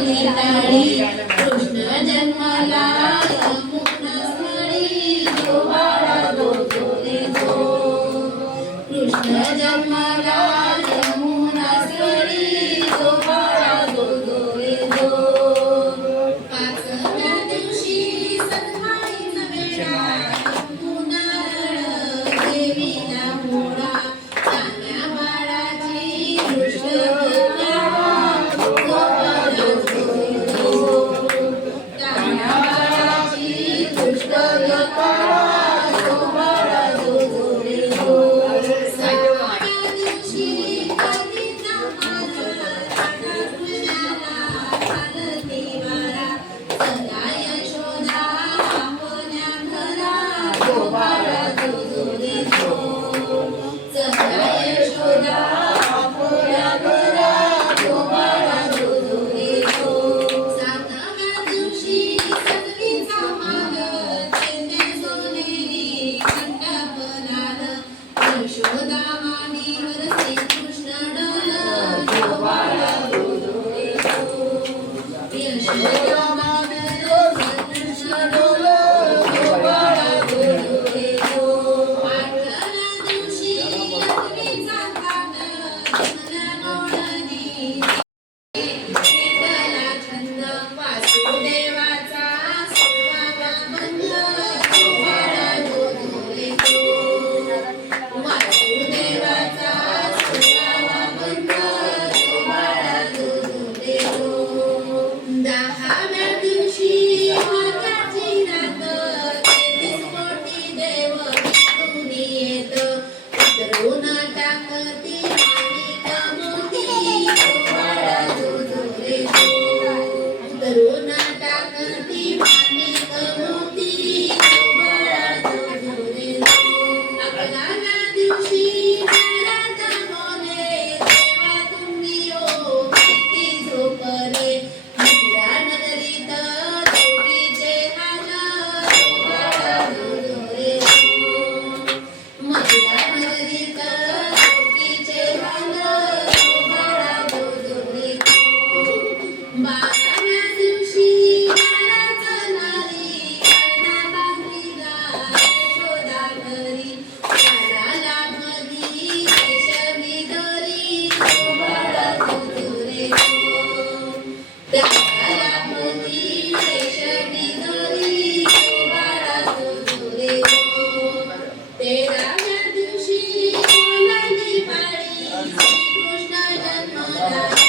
തമിഴ്നാട് यशोदा मांडीवर श्रीकृष्ण डोल गोपाळा यशोदा Yeah.